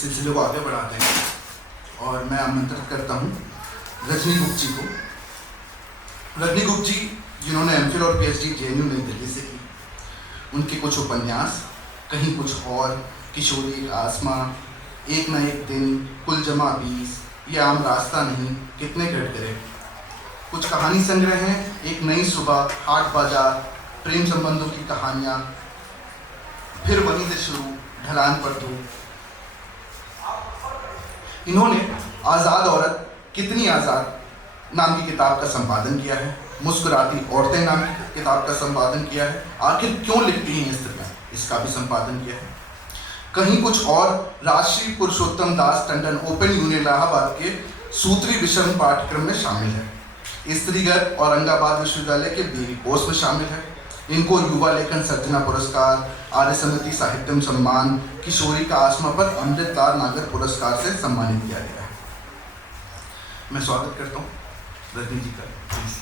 सिलसिले को आगे बढ़ाते हैं और मैं आमंत्रित करता हूँ रजनी गुप्त जी को। रजनी गुप्त जी जिन्होंने एमफिल और पीएचडी जेएनयू नई दिल्ली से की, उनके कुछ उपन्यास कहीं कुछ और, किशोरी एक आसमां, एक न एक दिन, कुल जमा 20, ये आम रास्ता नहीं, कितने कटघरे, कुछ कहानी संग्रह हैं, एक नई सुबह, हाट बाजार, प्रेम संबंधों की कहानियाँ, फिर वहीं से शुरू, ढलान पर धूप। इन्होंने आज़ाद औरत कितनी आज़ाद नाम की किताब का संपादन किया है, मुस्कुराती औरतें नाम की किताब का संपादन किया है, आखिर क्यों लिखती हैं स्त्रियाँ, इसका भी संपादन किया है। कहीं कुछ और राष्ट्रीय पुरुषोत्तम दास टंडन ओपन यूनियन इलाहाबाद के सूत्री विषम पाठ्यक्रम में शामिल है। स्त्रीगत औरंगाबाद विश्वविद्यालय के बीए कोर्स में शामिल है। इनको युवा लेखन सर्जना पुरस्कार, आर्य समिति साहित्यम सम्मान, किशोरी का आसमा पर अमृतलाल नागर पुरस्कार से सम्मानित किया गया है। मैं स्वागत करता हूँ रजनी जी का। प्लीज।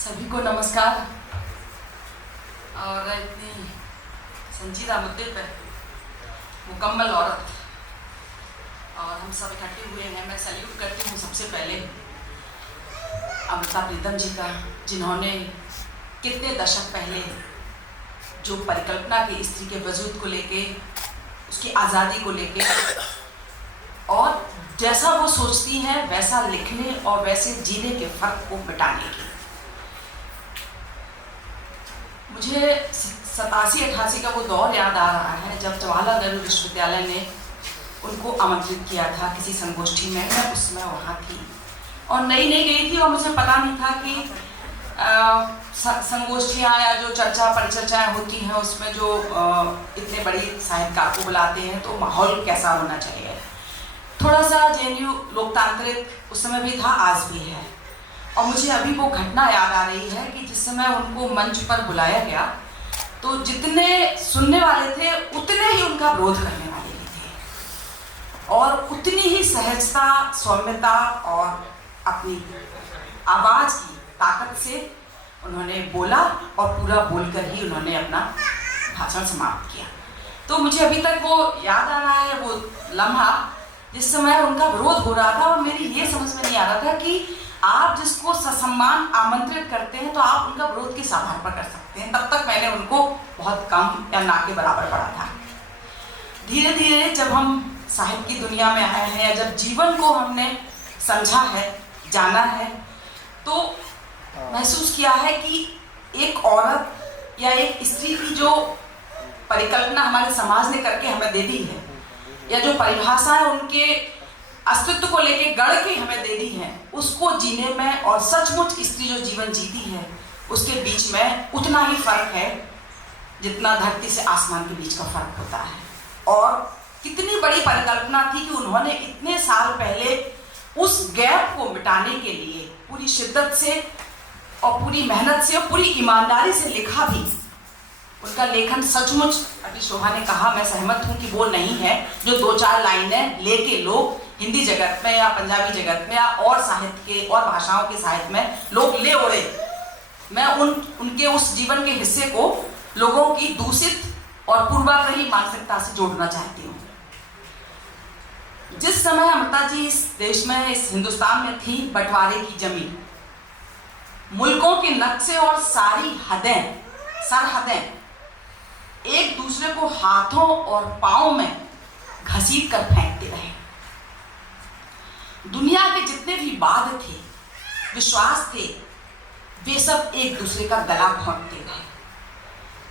सभी को नमस्कार। और इतनी संजीदा मुद्दे पर मुकम्मल औरत और हम सब इकट्ठे हुए हैं, मैं सैल्यूट करती हूँ सबसे पहले अमृता प्रीतम जी का, जिन्होंने कितने दशक पहले जो परिकल्पना की स्त्री के वजूद को लेके, उसकी आज़ादी को लेके और जैसा वो सोचती हैं वैसा लिखने और वैसे जीने के फ़र्क को मिटाने की। मुझे 87-88 का वो दौर याद आ रहा है जब जवाहरलाल नेहरू विश्वविद्यालय ने उनको आमंत्रित किया था किसी संगोष्ठी में। मैं उस समय वहाँ थी और नई गई थी और मुझे पता नहीं था कि संगोष्ठियाँ या जो परिचर्चाएँ होती हैं उसमें जो इतने बड़ी साहित्यकार को बुलाते हैं तो माहौल कैसा होना चाहिए। थोड़ा सा जेएनयू लोकतांत्रिक उस समय भी था, आज भी है। और मुझे अभी वो घटना याद आ रही है कि जिस समय उनको मंच पर बुलाया गया तो जितने सुनने वाले थे उतने ही उनका विरोध करने वाले भी थे और उतनी ही सहजता, सौम्यता और अपनी आवाज़ की ताकत से उन्होंने बोला और पूरा बोलकर ही उन्होंने अपना भाषण समाप्त किया। तो मुझे अभी तक वो याद आ रहा है, वो लम्हा जिस समय उनका विरोध हो रहा था और मेरी ये समझ में नहीं आ रहा था कि आप जिसको ससम्मान आमंत्रित करते हैं तो आप उनका विरोध किस आधार पर कर सकते हैं। तब तक मैंने उनको बहुत कम या ना के बराबर पढ़ा था। धीरे धीरे जब हम साहित्य की दुनिया में आए हैं या जब जीवन को हमने समझा है, जाना है, तो महसूस किया है कि एक औरत या एक स्त्री की जो परिकल्पना हमारे समाज ने करके हमें दे दी है या जो परिभाषाएं उनके अस्तित्व को लेके गढ़ के हमें दे दी है, उसको जीने में और सचमुच स्त्री जो जीवन जीती है उसके बीच में उतना ही फर्क है जितना धरती से आसमान के बीच का फर्क होता है। और कितनी बड़ी परिकल्पना थी कि उन्होंने इतने साल पहले उस गैप को मिटाने के लिए पूरी शिद्दत से और पूरी मेहनत से और पूरी ईमानदारी से लिखा भी। उनका लेखन सचमुच, अभी शोभा ने कहा, मैं सहमत हूँ कि वो नहीं है जो 2-4 लाइनें लेके लोग हिंदी जगत में या पंजाबी जगत में या और साहित्य के और भाषाओं के साहित्य में लोग ले ओढ़े। मैं उनके उस जीवन के हिस्से को लोगों की दूषित और पूर्वाग्रही मानसिकता से जोड़ना चाहती हूँ। जिस समय अमृता जी इस देश में, इस हिंदुस्तान में थी, बंटवारे की जमीन, मुल्कों के नक्शे और सारी हदें, सरहदें एक दूसरे को हाथों और पांवों में घसीट कर फेंकते रहे। दुनिया के जितने भी वाद थे, विश्वास थे, वे सब एक दूसरे का गला घोंटते रहे।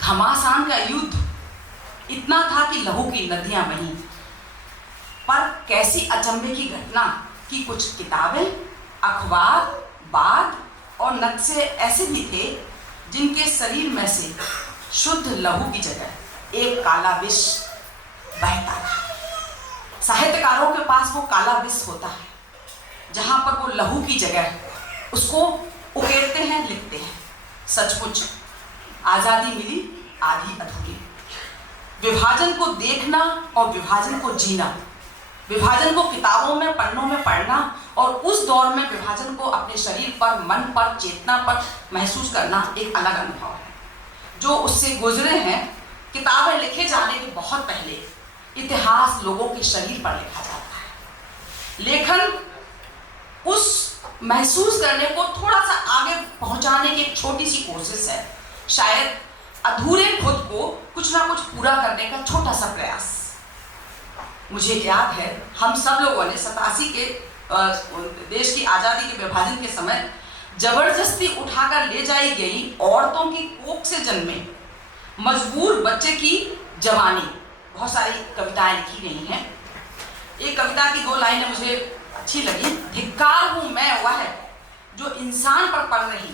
घमासान का युद्ध इतना था कि लहू की नदियां बहीं। पर कैसी अचंभे की घटना कि कुछ किताबें, अखबार, बाग और नक्शे ऐसे भी थे जिनके शरीर में से शुद्ध लहू की जगह एक काला विष बहता था। साहित्यकारों के पास वो काला विष होता है जहां पर वो लहू की जगह उसको उकेरते हैं, लिखते हैं। सचमुच आज़ादी मिली आधी अधूरी। विभाजन को देखना और विभाजन को जीना विभाजन को किताबों में, पन्नों में पढ़ना और उस दौर में विभाजन को अपने शरीर पर, मन पर, चेतना पर महसूस करना एक अलग अनुभव है। जो उससे गुजरे हैं, किताबें लिखे जाने के बहुत पहले इतिहास लोगों के शरीर पर लिखा जाता है। लेखन उस महसूस करने को थोड़ा सा आगे पहुंचाने की एक छोटी सी कोशिश है, शायद अधूरे खुद को कुछ ना कुछ पूरा करने का छोटा सा प्रयास। मुझे याद है हम सब लोगों ने 87 के देश की आज़ादी के विभाजन के समय जबरदस्ती उठाकर ले जाई गई औरतों की कोख से जन्मे मजबूर बच्चे की जवानी, बहुत सारी कविताएं लिखी गई हैं। एक कविता की 2 लाइनें मुझे अच्छी लगी। धिक्कार हूं मैं वह जो इंसान पर पड़ रही,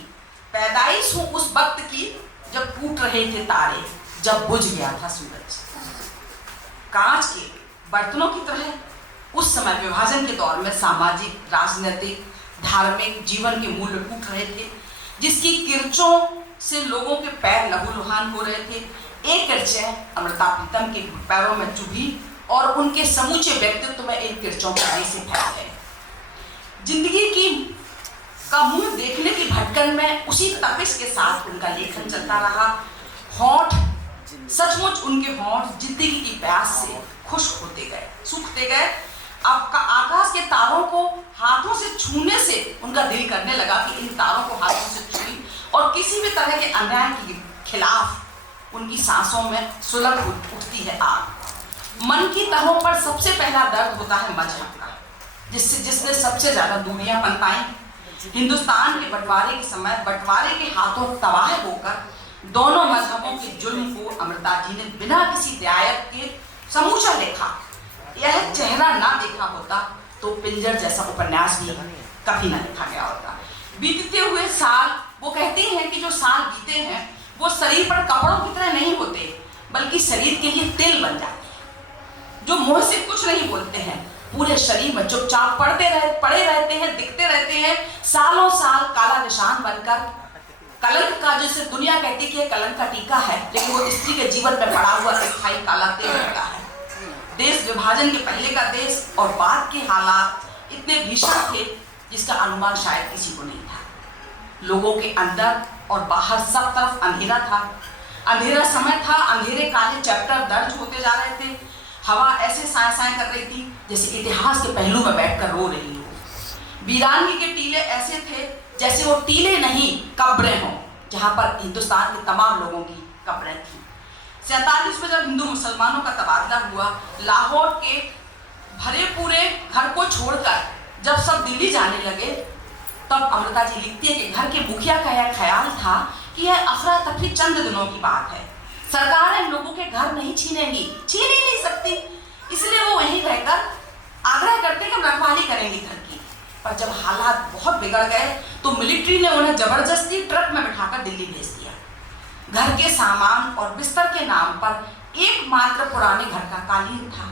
पैदाइश हूं उस वक्त की जब टूट रहे थे तारे, जब बुझ गया था सूरज। कांच के बर्तनों की तरह उस समय विभाजन के दौर में सामाजिक, राजनीतिक, धार्मिक जीवन के मूल्य टूट रहे थे, जिसकी किरचों से लोगों के पैर लहूलुहान हो रहे थे। एक किरचें अमृता प्रीतम के पैरों में चुभी और उनके समूचे व्यक्तित्व में इन किरचों के आगे से फैल गए। जिंदगी की का मुंह देखने की भटकन में उसी तपिश के साथ उनका लेखन चलता रहा। होंठ, सचमुच उनके होंठ जिंदगी की प्यास से खुश्क होते गए, सूखते गए। आपका आकाश के तारों को हाथों से छूने से उनका दिल करने लगा कि इन तारों को हाथों से छूई और किसी भी तरह के अन्याय के खिलाफ उनकी सांसों में सुलग उठती है आग। मन की तहों पर सबसे पहला दर्द होता है मजहब का, जिसने सबसे ज्यादा दूरियां पनपाई। हिंदुस्तान के बंटवारे के समय बंटवारे के हाथों तबाह होकर दोनों मजहबों के जुल्म को अमृता जी ने बिना किसी रियायत के समूचा देखा। यह चेहरा ना देखा होता तो पिंजर जैसा उपन्यास भी कभी ना लिखा गया होता। बीतते हुए साल, वो कहती हैं कि जो साल बीते हैं वो शरीर पर कपड़ों की तरह नहीं होते, बल्कि शरीर के लिए तेल बन जाते हैं, जो मुंह से कुछ नहीं बोलते हैं, पूरे शरीर में चुपचाप पड़े रहते हैं, दिखते रहते हैं, सालों साल काला निशान बनकर। कलंक का, जैसे दुनिया कहती है कि कलंक का टीका है, लेकिन वो स्त्री के जीवन में पड़ा हुआ स्थायी काला तेल होता है। देश विभाजन के पहले का देश और बाद के हालात इतने भीषण थे जिसका अनुमान शायद किसी को नहीं था। लोगों के अंदर और बाहर सब तरफ अंधेरा था, अंधेरा समय था, अंधेरे काले चैप्टर दर्ज होते जा रहे थे। हवा ऐसे साए साए कर रही थी जैसे इतिहास के पहलू में बैठकर रो रही हो। वीरांगी के टीले ऐसे थे जैसे वो टीले नहीं कब्रें हों, जहां पर हिंदुस्तान के तमाम लोगों की कब्रें थी। 47 में जब हिंदू मुसलमानों का तबादला हुआ, लाहौर के भरे पूरे घर को छोड़कर जब सब दिल्ली जाने लगे, तब अमृता जी लिखती है कि घर के मुखिया का यह ख्याल था कि यह अफरा तफरी चंद दिनों की बात है, सरकारें लोगों के घर नहीं छीनेंगी, छीन ही नहीं सकती, इसलिए वो वहीं रहकर आग्रह करते कि हम रखवाली करेंगे घर की। पर जब हालात बहुत बिगड़ गए तो मिलिट्री ने उन्हें जबरदस्ती ट्रक में बिठाकर दिल्ली भेज दिया। घर के सामान और बिस्तर के नाम पर एकमात्र पुराने घर का कालीन था।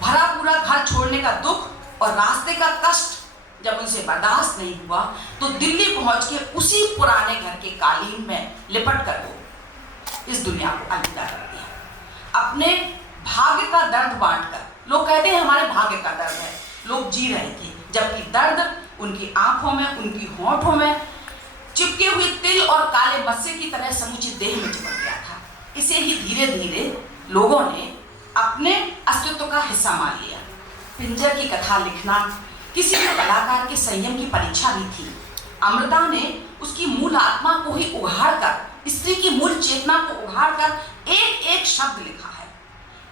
भरा पूरा घर छोड़ने का दुख और रास्ते का कष्ट जब उनसे बर्दाश्त नहीं हुआ तो दिल्ली पहुंच के उसी पुराने घर के कालीन में लिपट कर वो इस दुनिया को अलविदा कर दिया। अपने भाग्य का दर्द बांटकर, लोग कहते हैं हमारे भाग्य का दर्द है, लोग जी रहे थे, जबकि दर्द उनकी आंखों में, उनकी होंठों में चिपके हुए तिल और काले मस्से की तरह समूची देह में चिपक गया था। इसे ही धीरे धीरे लोगों ने अपने अस्तित्व का हिस्सा मान लिया। पिंजर की कथा लिखना किसी भी कलाकार के संयम की परीक्षा भी थी। अमृता ने उसकी मूल आत्मा को ही उघाड़कर, स्त्री की मूल चेतना को उघाड़कर एक एक शब्द लिखा है।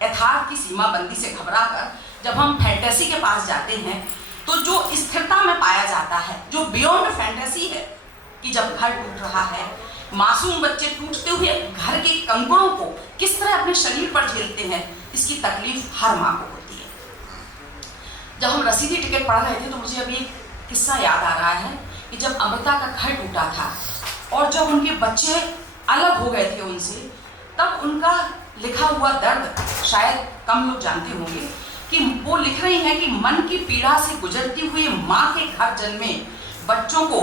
यथार्थ की सीमाबंदी से घबराकर जब हम फैंटेसी के पास जाते हैं तो जो स्थिरता में पाया जाता है, जो बियॉन्ड फैंटेसी है कि जब घर टूट रहा है, मासूम बच्चे टूटते हुए घर के कंकड़ों को किस तरह अपने शरीर पर झेलते हैं, इसकी तकलीफ हर माँ को होती है। जब हम रसीदी टिकट पढ़ रहे थे तो मुझे अभी एक किस्सा याद आ रहा है कि जब अमृता का घर टूटा था और जब उनके बच्चे अलग हो गए थे उनसे, तब उनका लिखा हुआ दर्द शायद कम लोग जानते होंगे कि वो लिख रही हैं कि मन की पीड़ा से गुजरती हुई माँ के घर जन्मे बच्चों को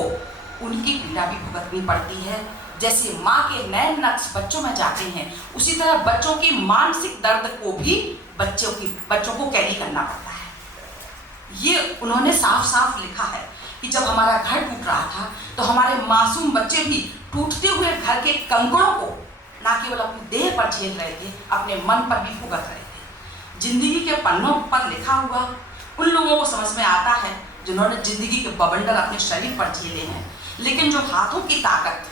उनकी पीड़ा भी भुगतनी पड़ती है। जैसे माँ के नए नक्श बच्चों में जाते हैं, उसी तरह बच्चों के मानसिक दर्द को भी बच्चों को कैरी करना पड़ता है। ये उन्होंने साफ साफ लिखा है कि जब हमारा घर टूट रहा था तो हमारे मासूम बच्चे भी टूटते हुए घर के कंकड़ों को ना केवल अपनी देह पर झेल रहे थे, अपने मन पर भी भुगत रहे थे। जिंदगी के पन्नों पर लिखा हुआ उन लोगों को समझ में आता है जिन्होंने जिंदगी के बवंडर अपने शरीर पर झेले हैं, लेकिन जो हाथों की ताकत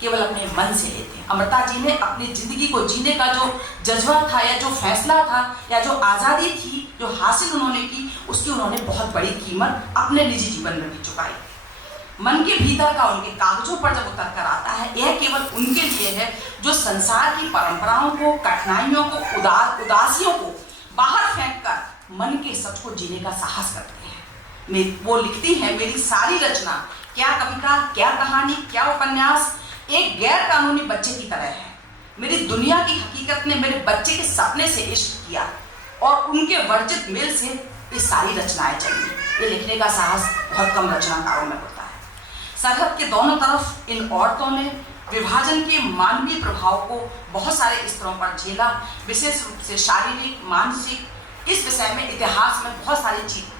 केवल अपने मन से लेते हैं। अमृता जी ने अपनी जिंदगी को जीने का जो जज्बा था या जो फैसला था या जो आज़ादी थी जो हासिल उन्होंने की, उसकी उन्होंने बहुत बड़ी कीमत अपने निजी जीवन में भी चुकाई। मन के भीतर का उनके कागजों पर जब उतर कर आता है, यह केवल उनके लिए है जो संसार की परंपराओं को, कठिनाइयों को, उदासियों को बाहर फेंक कर मन के सच को जीने का साहस करते हैं। वो लिखती हैं, मेरी सारी रचना, क्या कविता, क्या कहानी, क्या उपन्यास एक गैर कानूनी बच्चे की तरह है। मेरी दुनिया की हकीकत ने मेरे बच्चे के सपने से इश्क किया और उनके वर्जित मेल से ये सारी रचनाएं चली। ये लिखने का साहस बहुत कम रचनाकारों में होता है। सरहद के दोनों तरफ इन औरतों ने विभाजन के मानवीय प्रभाव को बहुत सारे स्तरों पर झेला, विशेष रूप से शारीरिक, मानसिक। इस विषय में इतिहास में बहुत सारी चीजें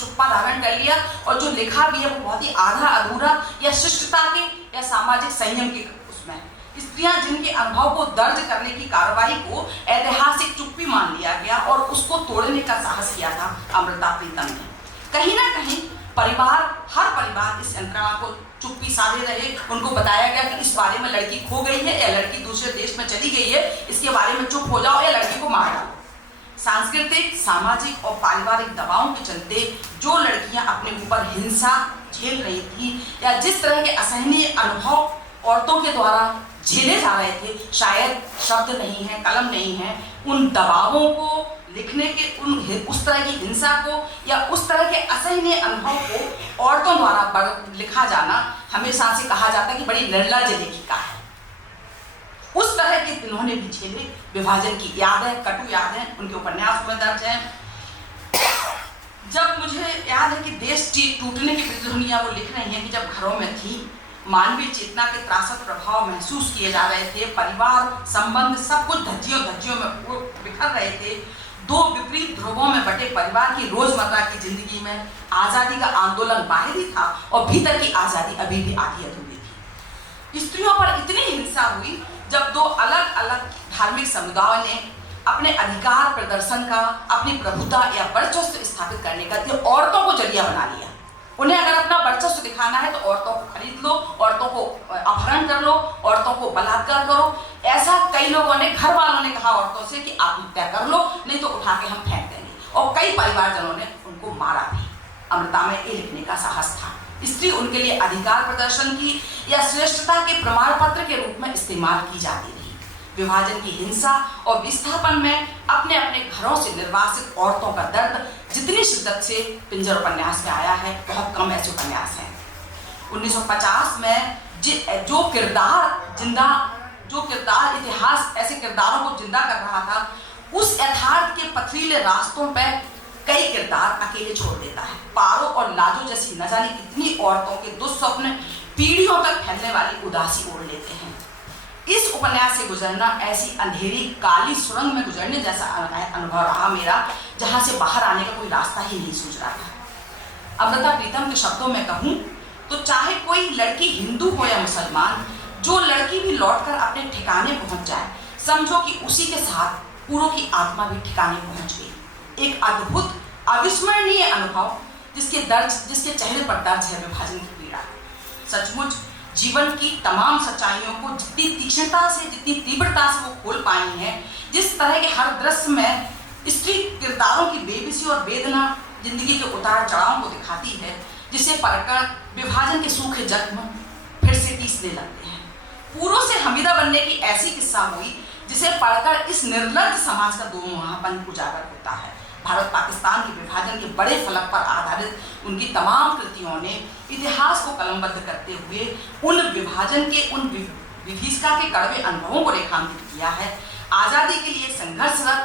चुप्पा धारण कर लिया और जो लिखा भी है वो बहुत ही आधा अधूरा या शिष्टता के या सामाजिक संयम के उसमें। स्त्रियां जिनके अनुभव को दर्ज करने की कार्रवाई को ऐतिहासिक चुप्पी मान लिया गया और उसको तोड़ने का साहस किया था अमृता प्रीतम ने। कहीं ना कहीं हर परिवार इस यंत्रणा को चुप्पी साधे रहे। उनको बताया गया कि इस बारे में लड़की खो गई है या लड़की दूसरे देश में चली गई है, इसके बारे में चुप हो जाओ या लड़की को मार डालो। सांस्कृतिक, सामाजिक और पारिवारिक दबावों के चलते जो लड़कियां अपने ऊपर हिंसा झेल रही थी या जिस तरह के असहनीय अनुभव औरतों के द्वारा झेले जा रहे थे, शायद शब्द नहीं है, कलम नहीं है, उन दबावों को लिखने के उस तरह की हिंसा को या उस तरह के असहनीय अनुभव को औरतों द्वारा लिखा जाना हमेशा से कहा जाता है कि बड़ी निर्लज्ज लेखिका है। उस तरह के इन्होंने भी झेले। विभाजन की यादें, कटु यादें उनके उपन्यासों में दर्ज हैं। जब मुझे याद है कि देश टूटने की प्रतिध्वनियां वो लिख रही हैं कि जब घरों में थी, मानवीय चेतना के त्रासद प्रभाव महसूस किए जा रहे थे, परिवार संबंध सब कुछ धज्जियों में वो बिखर रहे थे। दो विपरीत ध्रुवों में बटे परिवार की रोजमर्रा की जिंदगी में आजादी का आंदोलन बाहरी था और भीतर की आजादी अभी भी आधी अधूरी थी। स्त्रियों पर इतनी हिंसा हुई जब दो अलग अलग धार्मिक समुदायों ने अपने अधिकार प्रदर्शन का, अपनी प्रभुता या वर्चस्व स्थापित करने का औरतों को जरिया बना लिया। उन्हें अगर अपना वर्चस्व दिखाना है तो औरतों को खरीद लो, औरतों को अपहरण कर लो, औरतों को बलात्कार करो। ऐसा कई लोगों ने, घर वालों ने कहा औरतों से कि आप हत्या कर लो, नहीं तो उठा के हम फेंक देंगे। और कई परिवारजनों ने उनको मारा भी। अमृता में ये लिखने का साहस था। स्त्री उनके लिए अधिकार प्रदर्शन की या श्रेष्ठता के प्रमाण पत्र के रूप में इस्तेमाल की जाती रही। विभाजन की हिंसा और विस्थापन में अपने अपने घरों से निर्वासित औरतों का दर्द जितनी शिद्दत से पिंजर उपन्यास में आया है, बहुत कम ऐसे उपन्यास हैं। 1950 में जो किरदार इतिहास ऐसे किरदारों को जिंदा कर रहा था, उस यथार्थ के पथरीले रास्तों पर कई किरदार अकेले छोड़ देता है। पारो और लाजो जैसी न जाने कितनी औरतों के दुस्वप्न पीढ़ियों तक फैलने वाली उदासी ओढ़ लेते हैं। इस उपन्यास से गुजरना ऐसी अंधेरी काली सुरंग में गुजरने जैसा अनुभव रहा मेरा, जहां से बाहर आने का कोई रास्ता ही नहीं सूझ रहा था। अमृता प्रीतम के शब्दों में कहूं तो चाहे कोई लड़की हिंदू हो या मुसलमान, जो लड़की भी लौटकर अपने ठिकाने पहुंच जाए, समझो कि उसी के साथ पूरों की आत्मा भी ठिकाने पहुंच गई। एक अद्भुत अविस्मरणीय अनुभव जिसके चेहरे पर दर्ज है विभाजन की पीड़ा। सचमुच जीवन की तमाम सच्चाइयों को जितनी तीक्ष्णता से, जितनी तीव्रता से वो खोल पाई हैं, जिस तरह के हर दृश्य में स्त्री किरदारों की बेबसी और वेदना जिंदगी के उतार चढ़ाव को दिखाती है, जिसे पढ़कर विभाजन के सूखे जख्म फिर से तीसने लगते हैं। पूरों से हमीदा बनने की ऐसी किस्सा हुई जिसे पढ़कर इस निर्लज्ज समाज का दोमुहापन उजागर होता है। भारत पाकिस्तान के विभाजन के बड़े फलक पर आधारित उनकी तमाम कृतियों ने इतिहास को कलमबद्ध करते हुए उन विभाजन के, उन विभीषिका के कड़वे अनुभवों को रेखांकित किया है। आज़ादी के लिए संघर्षरत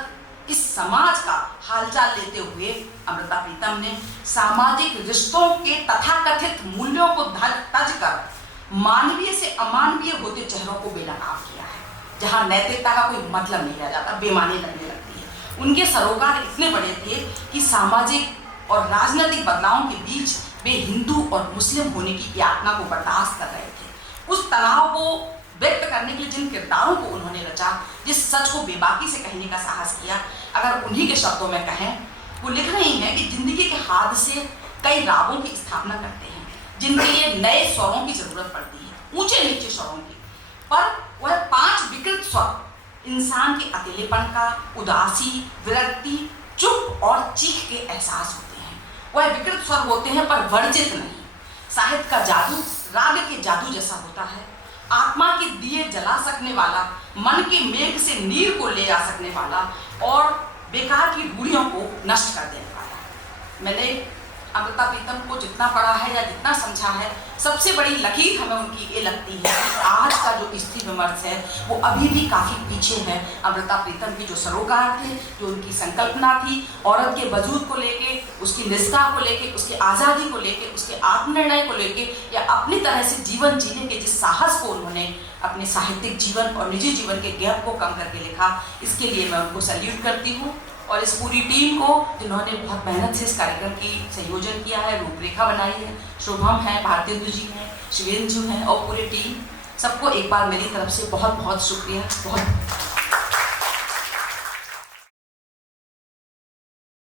इस समाज का हालचाल लेते हुए अमृता प्रीतम ने सामाजिक रिश्तों के तथाकथित मूल्यों को तज कर मानवीय से अमानवीय होते चेहरों को बेनकाब किया है। जहाँ नैतिकता का कोई मतलब नहीं रह जाता, बेमानी लगने लगती है। उनके सरोकार इतने बड़े थे कि सामाजिक और राजनीतिक बदलावों के बीच वे हिंदू और मुस्लिम होने की यातना को बर्दाश्त कर रहे थे। उस तनाव को व्यक्त करने के लिए जिन किरदारों को उन्होंने रचा, जिस सच को बेबाकी से कहने का साहस किया, अगर उन्हीं के शब्दों में कहें, वो लिख रही हैं कि जिंदगी के हादसे कई रागों की स्थापना करते हैं जिनके लिए नए स्वरों की जरूरत पड़ती है, ऊंचे नीचे स्वरों की, पर वह 5 विकृत स्वर इंसान के अकेलेपन का, उदासी, विरक्ति, चुप और चीख के एहसास होते हैं। वह विकृत स्वर होते हैं पर वर्जित नहीं। साहित्य का जादू राग के जादू जैसा होता है, आत्मा के दिए जला सकने वाला, मन के मेघ से नीर को ले आ सकने वाला और बेकार की रूढ़ियों को नष्ट कर देने वाला। मैंने अमृता प्रीतम को जितना पढ़ा है या जितना समझा है, सबसे बड़ी लकीर हमें उनकी ये लगती है कि आज का जो स्त्री विमर्श है वो अभी भी काफ़ी पीछे है। अमृता प्रीतम की जो सरोकार थे, जो उनकी संकल्पना थी औरत के वजूद को लेके, उसकी निष्ठा को लेके, उसकी आज़ादी को लेके, उसके आत्मनिर्णय को लेके, या अपनी तरह से जीवन जीने के जिस साहस को उन्होंने अपने साहित्यिक जीवन और निजी जीवन के गैप को कम करके लिखा, इसके लिए मैं उनको सैल्यूट करती हूँ। और इस पूरी टीम को जिन्होंने बहुत मेहनत से इस कार्यक्रम की संयोजन किया है, रूपरेखा बनाई है, शुभम है, भारतेंदु जी हैं, शिवेंदु हैं और पूरी टीम, सबको एक बार मेरी तरफ से बहुत बहुत शुक्रिया। बहुत